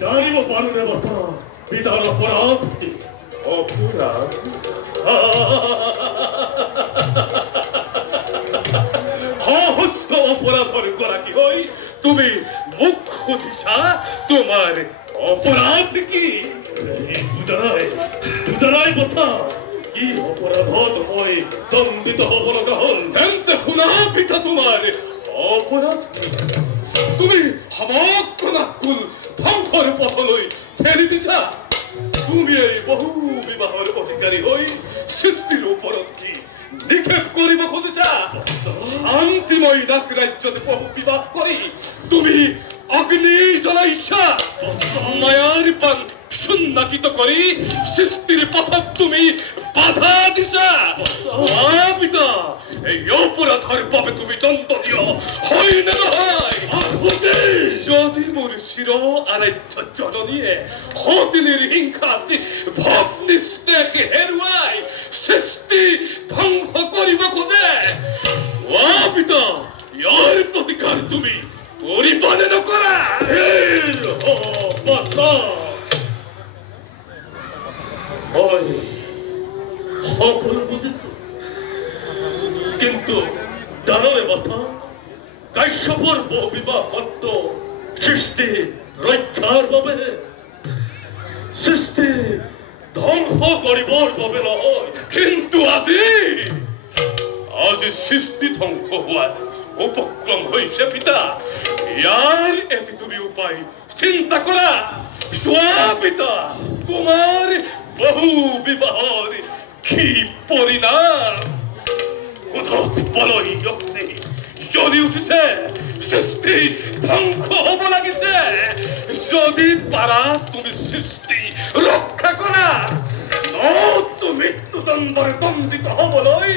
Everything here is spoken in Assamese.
জানিব পাৰো নে বচা পিতাৰ অপৰাধ অপৰাধ সহস্ৰ অপৰাধৰ গৰাকী হৈ তুমি মোক সুধিছা তোমাৰ অপৰাধ কি বুজানাই বচা কি অপৰাধত মই দণ্ডিত হ'ব লগা হ'ল তেন্তে শুনা পিতা তোমাৰ অপৰাধ তুমি সমগ্ৰ নাকুল ধ্বংসৰ পথলৈ ঠেলি দিছা তুমি এই বহু বিবাহৰ অধিকাৰী হৈ সৃষ্টিৰ ওপৰত কি নিক্ষেপ কৰিব খুজিছা শান্তিময় নাক ৰাজ্যত বহু বিবাহ কৰি তুমি অগ্নি জ্বলাইছা মায়াৰ পান সুন্নাকিত কৰি সৃষ্টিৰ পথত তুমি বাধা দিছা পিতা এই অপৰাধৰ বাবে তুমি দণ্ডনীয় হয় নে নহয় যদি মোৰ চিৰ আৰাধ্য জননীয়ে সতিনীৰ হিংসাত ভগ্নী স্নেহ হেৰুৱাই সৃষ্টি ধ্বংস কৰিব খোজে পিতা ইয়াৰ প্ৰতিকাৰ তুমি কৰিবনে নকৰা সকলো বুজিছো কিন্তু জাননে বচা কাশ্যপৰ বহু বিবাহ মাত্ৰ সৃষ্টি ৰক্ষাৰ বাবে সৃষ্টি ধ্বংস কৰিবৰ বাবে নহয় কিন্তু আজি সৃষ্টি ধ্বংস হোৱাৰ উপক্ৰম হৈছে পিতা ইয়াৰ এটি তুমি উপায় চিন্তা কৰা চোৱা পিতা তোমাৰ বহু বিবাহৰ কি পৰিণাম উদ্ধত বলয় অগ্নি জ্বলি উঠিছে সৃষ্টি ধ্বংস হ'ব লাগিছে যদি পাৰা তুমি সৃষ্টি ৰক্ষা কৰা মৃত্যুদণ্ডৰে দণ্ডিত হ'বলৈ